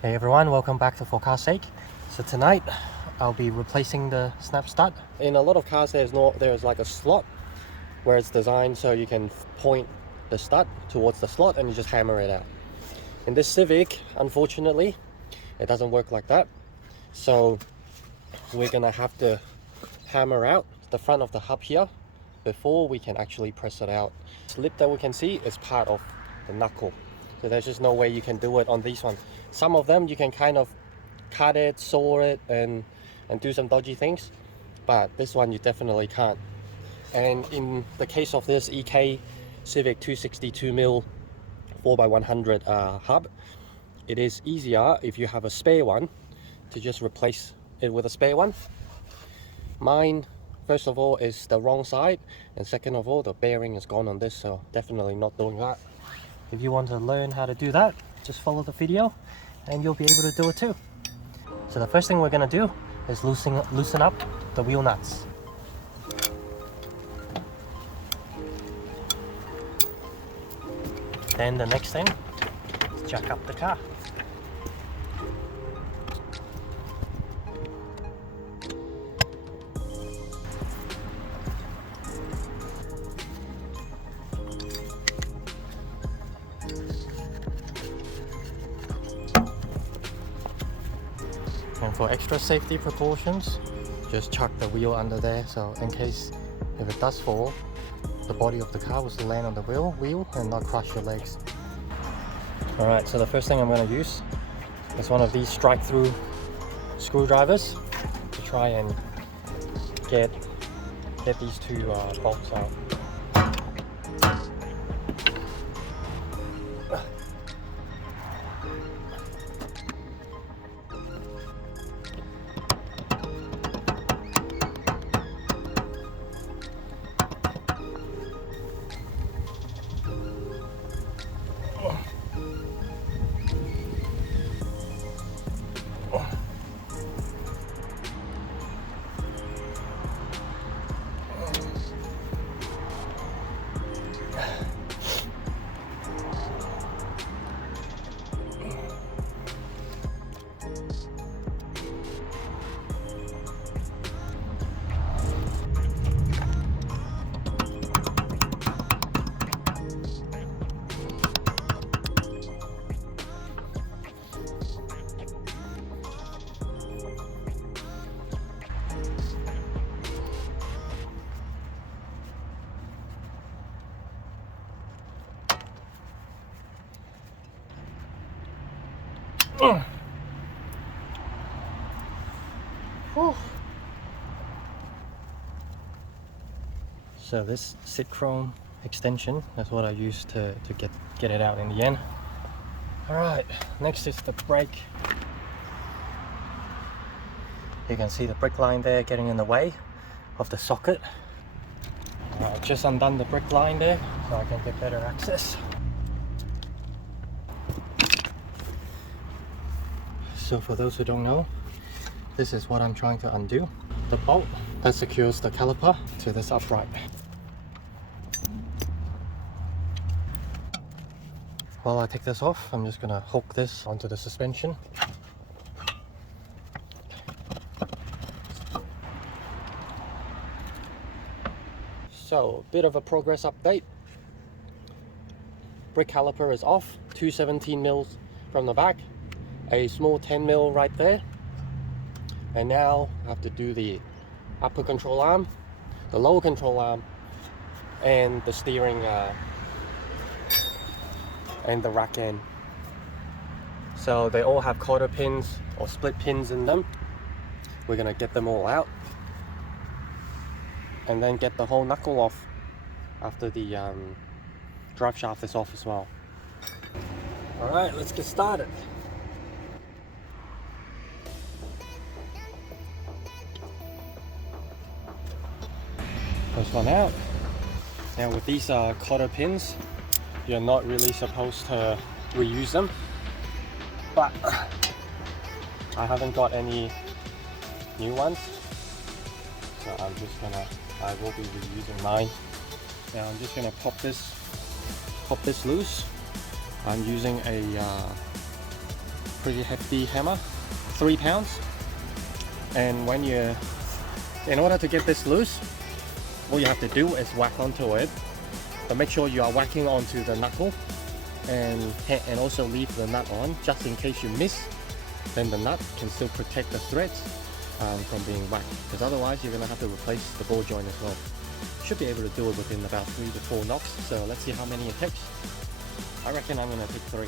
Hey everyone, welcome back to For Car's Sake. So tonight I'll be replacing the snap stud. In a lot of cars there's like a slot where it's designed so you can point the stud towards the slot and you just hammer it out. In this Civic, unfortunately, it doesn't work like that. So we're gonna have to hammer out the front of the hub here before we can actually press it out. This lip that we can see is part of the knuckle. So there's just no way you can do it on these ones. Some of them you can kind of cut it, saw it, and do some dodgy things, but this one you definitely can't. And in the case of this EK Civic 262mm 4x100 hub, it is easier if you have a spare one to just replace it with a spare one. Mine, first of all, is the wrong side, and second of all, the bearing is gone on this, so definitely not doing that. If you want to learn how to do that, just follow the video and you'll be able to do it too. So the first thing we're going to do is loosen up the wheel nuts. Then the next thing is jack up the car. And for extra safety precautions, just chuck the wheel under there, so in case if it does fall, the body of the car will land on the wheel and not crush your legs. Alright, so the first thing I'm going to use is one of these strike-through screwdrivers to try and get these two bolts out. So this sit chrome extension is what I used to get it out in the end. Alright, next is the brake. You can see the brake line there getting in the way of the socket. I've just undone the brake line there so I can get better access. So for those who don't know, this is what I'm trying to undo. The bolt that secures the caliper to this upright. While I take this off, I'm just going to hook this onto the suspension. So, bit of a progress update. Brake caliper is off, 217mm from the back, a small 10mm right there. And now I have to do the upper control arm, the lower control arm, and the steering and the rack end. So they all have quarter pins or split pins in them. We're gonna get them all out and then get the whole knuckle off after the drive shaft is off as well. Alright, let's get started. First one out. Now with these quarter pins, you're not really supposed to reuse them, but I haven't got any new ones, so I will be reusing mine. Now I'm just gonna pop this loose. I'm using a pretty hefty hammer, 3 pounds. And when in order to get this loose, all you have to do is whack onto it, but make sure you are whacking onto the knuckle and also leave the nut on, just in case you miss. Then the nut can still protect the threads from being whacked, because otherwise you're going to have to replace the ball joint as well. Should be able to do it within about 3 to 4 knocks, so let's see how many it takes. I reckon I'm going to take 3.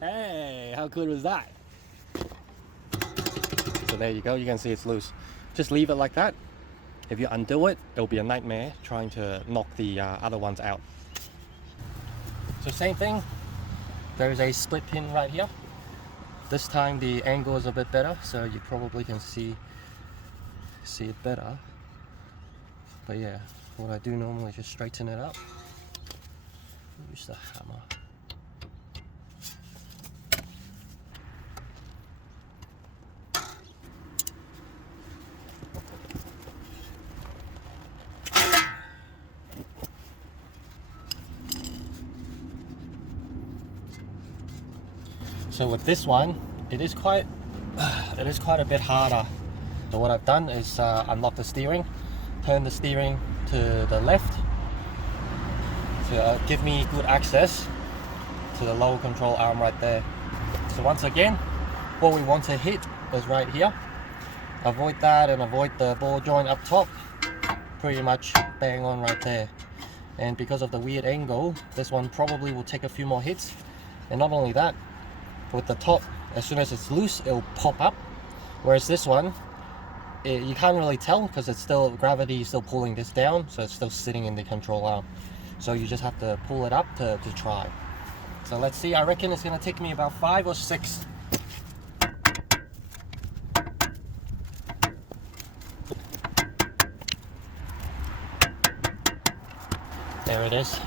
Hey, how good was that? So there you go, you can see it's loose. Just leave it like that. If you undo it, it'll be a nightmare trying to knock the other ones out. So same thing, there's a split pin right here. This time the angle is a bit better, so you probably can see it better. But yeah, what I do normally is just straighten it up. Use the hammer. So with this one, it is quite a bit harder. So what I've done is unlock the steering, turn the steering to the left to give me good access to the lower control arm right there. So once again, what we want to hit is right here. Avoid that and avoid the ball joint up top. Pretty much bang on right there. And because of the weird angle, this one probably will take a few more hits. And not only that, with the top, as soon as it's loose, it'll pop up. Whereas this one, you can't really tell because it's still, gravity is still pulling this down, so it's still sitting in the control arm. So you just have to pull it up to try. So let's see, I reckon it's gonna take me about 5 or 6. There it is.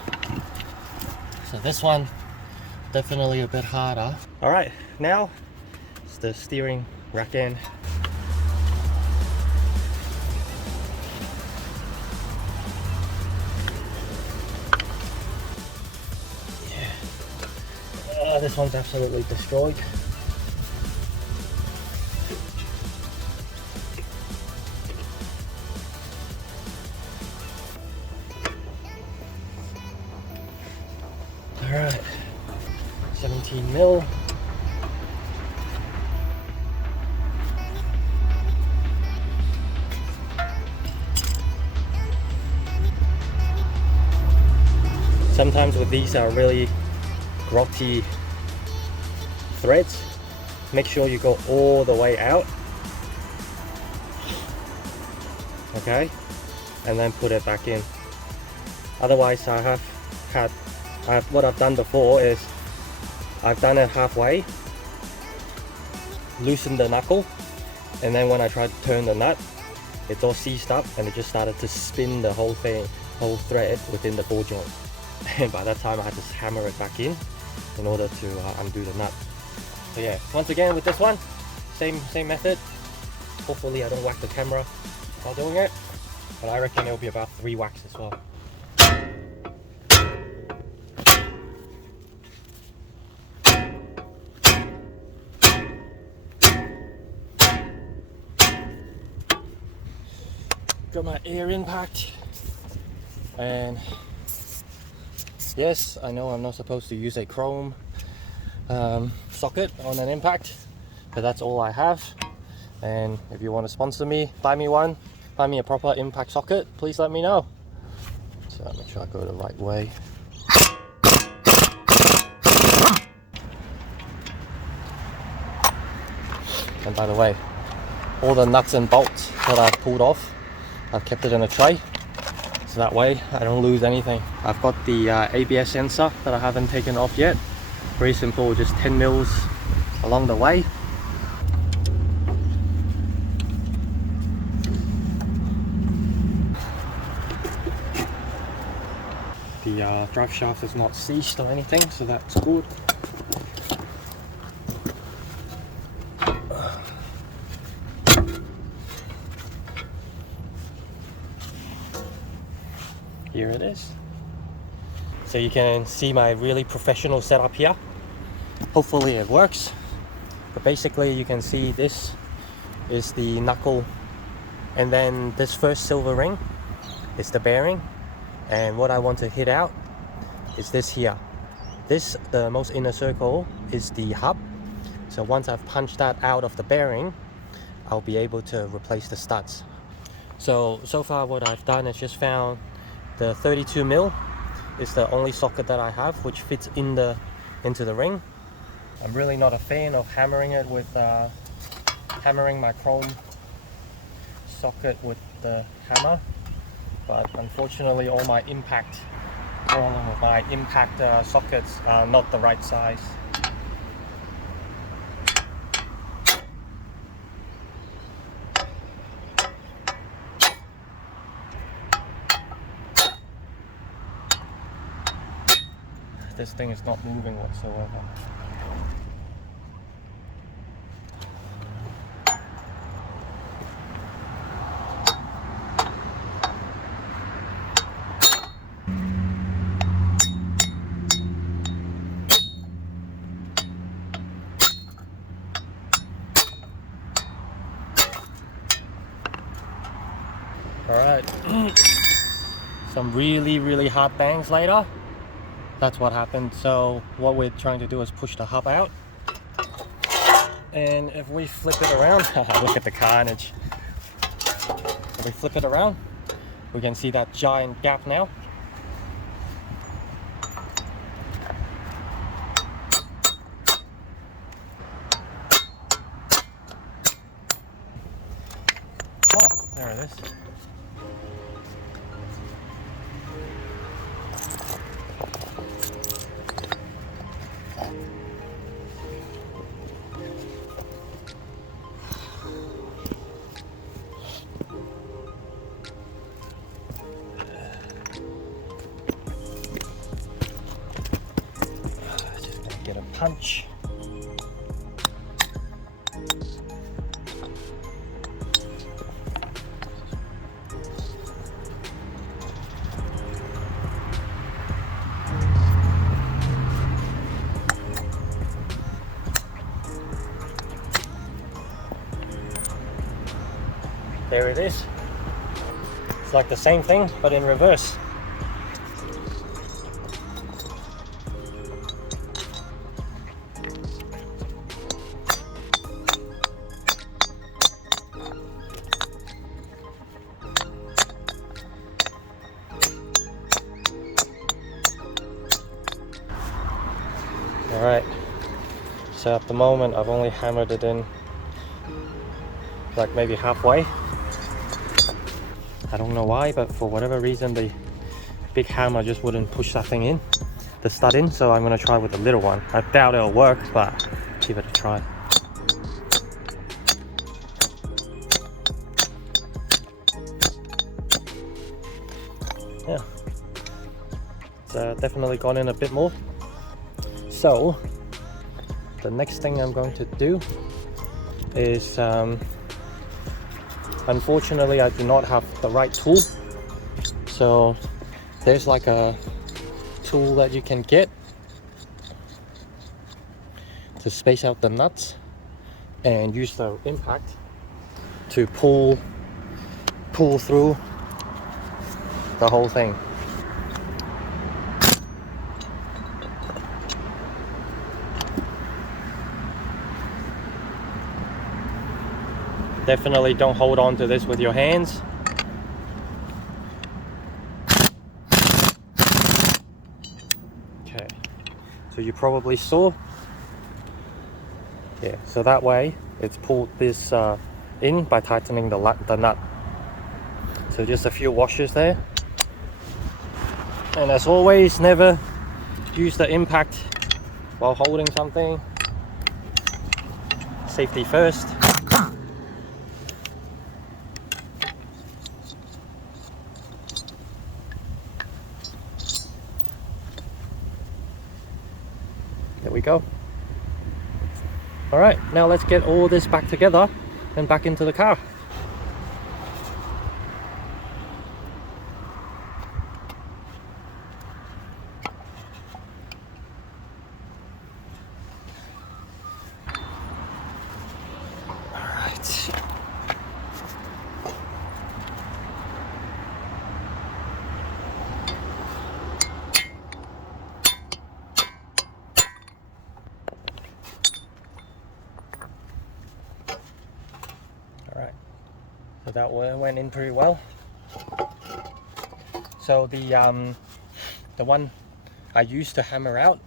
So this one, definitely a bit harder. All right, now it's the steering rack end. Yeah. This one's absolutely destroyed. All right. 17 mil. Sometimes with these are really grotty threads, make sure you go all the way out, okay, and then put it back in. Otherwise, what I've done before is I've done it halfway, loosened the knuckle, and then when I tried to turn the nut, it's all seized up and it just started to spin the whole thread within the ball joint. And by that time I had to hammer it back in order to undo the nut. So yeah, once again with this one, same method. Hopefully I don't whack the camera while doing it, but I reckon it'll be about 3 whacks as well. Got my air impact, and yes, I know I'm not supposed to use a chrome socket on an impact, but that's all I have. And if you want to sponsor me, buy me a proper impact socket, please let me know. So make sure I go the right way. And by the way, all the nuts and bolts that I've pulled off, I've kept it in a tray, so that way I don't lose anything. I've got the ABS sensor that I haven't taken off yet. Very simple, just 10 mils along the way. The drive shaft is not seized or anything, so that's good. Here it is. So you can see my really professional setup here. Hopefully it works. But basically you can see this is the knuckle, and then this first silver ring is the bearing, and what I want to hit out is this here. This, the most inner circle, is the hub. So once I've punched that out of the bearing, I'll be able to replace the studs. So far what I've done is just found the 32mm is the only socket that I have which fits into the ring. I'm really not a fan of hammering it with hammering my chrome socket with the hammer, but unfortunately all my impact sockets are not the right size. This thing is not moving whatsoever. Alright, some really hard bangs later. That's what happened. So what we're trying to do is push the hub out, and if we flip it around, look at the carnage. If we flip it around, we can see that giant gap now. Oh, there it is. Get a punch. There it is. It's like the same thing but in reverse. Alright, so at the moment I've only hammered it in like maybe halfway. I don't know why, but for whatever reason the big hammer just wouldn't push that thing in, the stud in, so I'm going to try with the little one. I doubt it'll work, but give it a try. Yeah, it's definitely gone in a bit more. So the next thing I'm going to do is unfortunately I do not have the right tool, so there's like a tool that you can get to space out the nuts and use the impact to pull through the whole thing. Definitely don't hold on to this with your hands. Okay, so you probably saw. Yeah, so that way it's pulled this in by tightening the nut. So just a few washers there. And as always, never use the impact while holding something. Safety first. There we go. All right, now let's get all this back together and back into the car. So that went in pretty well. So the one I used to hammer out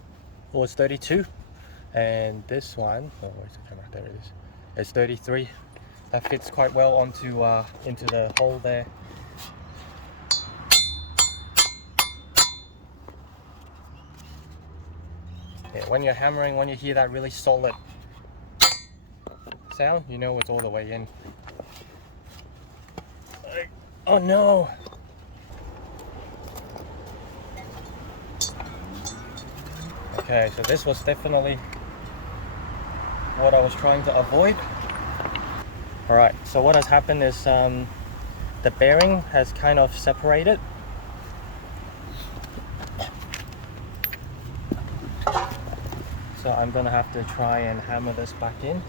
was 32, and this one, oh, where's the camera? There it is. It's 33. That fits quite well onto into the hole there. Yeah, when you're hammering, when you hear that really solid sound, you know it's all the way in. Oh no! Okay, so this was definitely what I was trying to avoid. Alright, so what has happened is the bearing has kind of separated. So I'm gonna have to try and hammer this back in.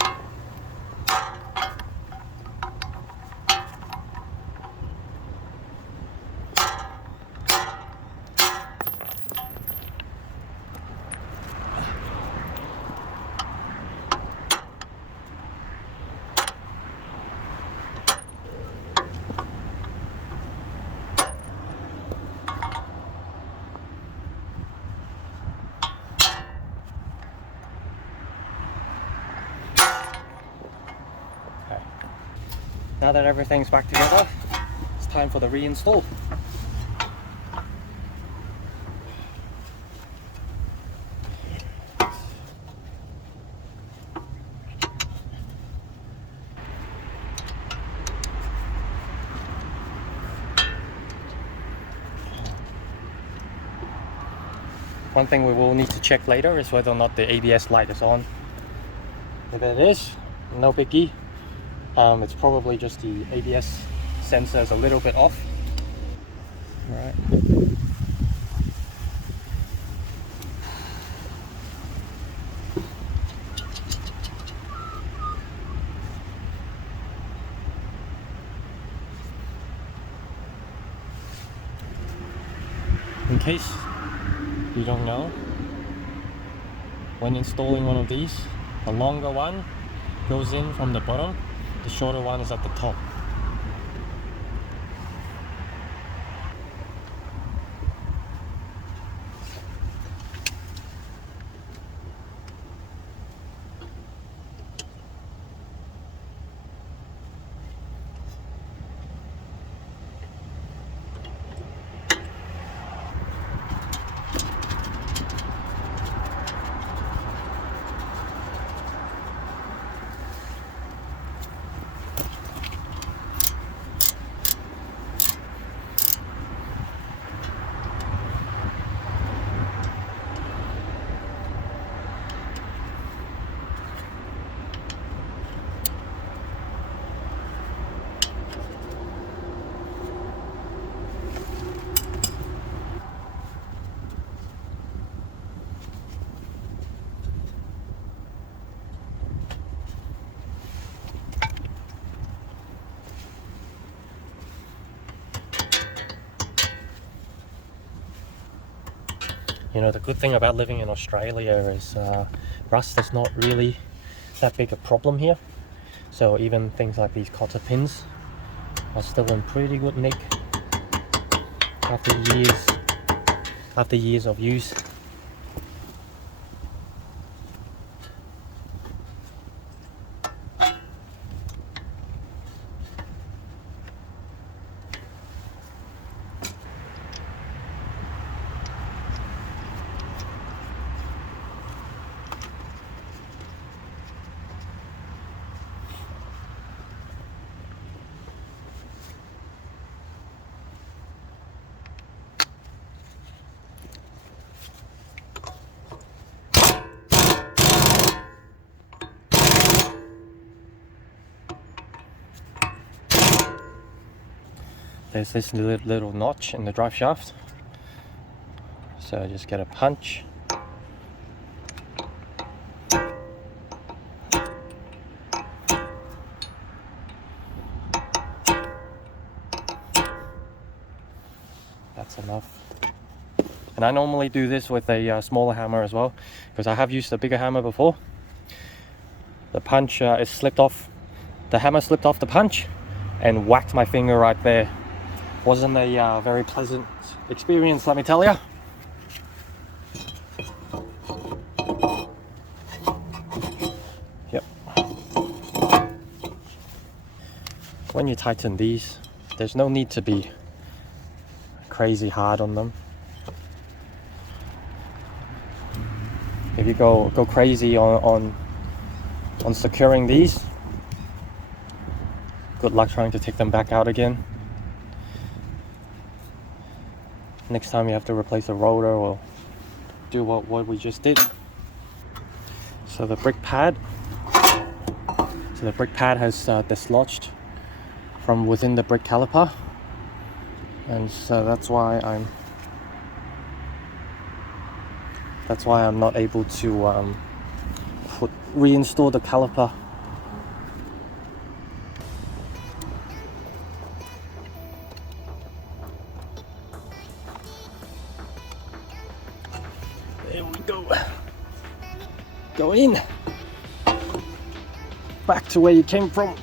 Now that everything's back together, it's time for the reinstall. One thing we will need to check later is whether or not the ABS light is on. If it is, no biggie. It's probably just the ABS sensor is a little bit off. All right. In case you don't know, when installing one of these, the longer one goes in from the bottom, the shorter one is at the top. You know, the good thing about living in Australia is rust is not really that big a problem here. So even things like these cotter pins are still in pretty good nick after years of use. There's this little notch in the drive shaft, so I just get a punch. That's enough. And I normally do this with a smaller hammer as well, because I have used a bigger hammer before. The punch is slipped off, the hammer slipped off the punch, and whacked my finger right there. Wasn't a very pleasant experience, let me tell you. Yep. When you tighten these, there's no need to be crazy hard on them. If you go crazy on securing these, good luck trying to take them back out again. Next time you have to replace a rotor or do what we just did. So the brake pad has dislodged from within the brake caliper, and so that's why I'm not able to reinstall the caliper. There we go. Go in. Back to where you came from.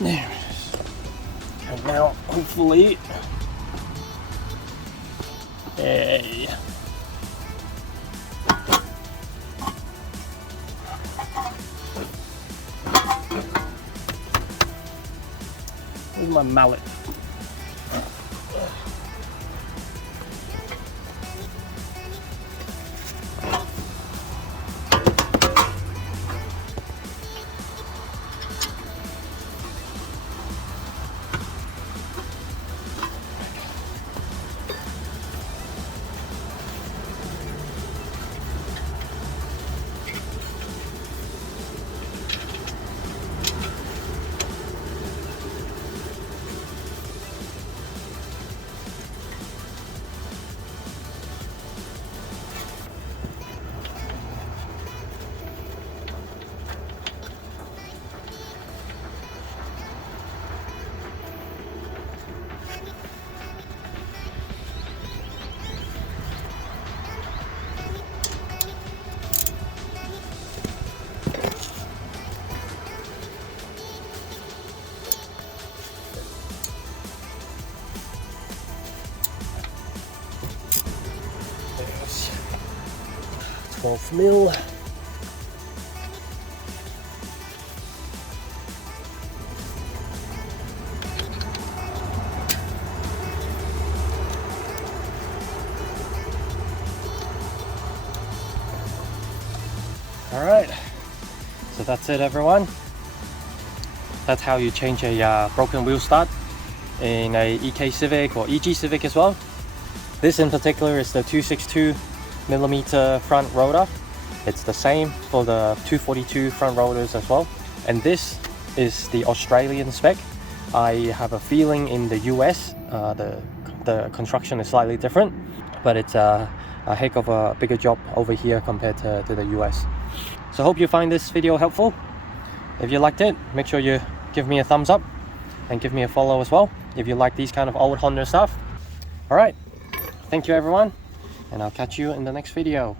There it is. And now, hopefully, hey. Where's my mallet? There's 12 mil. Alright, so that's it everyone. That's how you change a broken wheel stud in a EK Civic or EG Civic as well. This in particular is the 262mm front rotor. It's the same for the 242 front rotors as well. And this is the Australian spec. I have a feeling in the US the construction is slightly different, but it's a heck of a bigger job over here compared to the US. So hope you find this video helpful. If you liked it, make sure you give me a thumbs up and give me a follow as well if you like these kind of old Honda stuff. Alright, thank you everyone, and I'll catch you in the next video.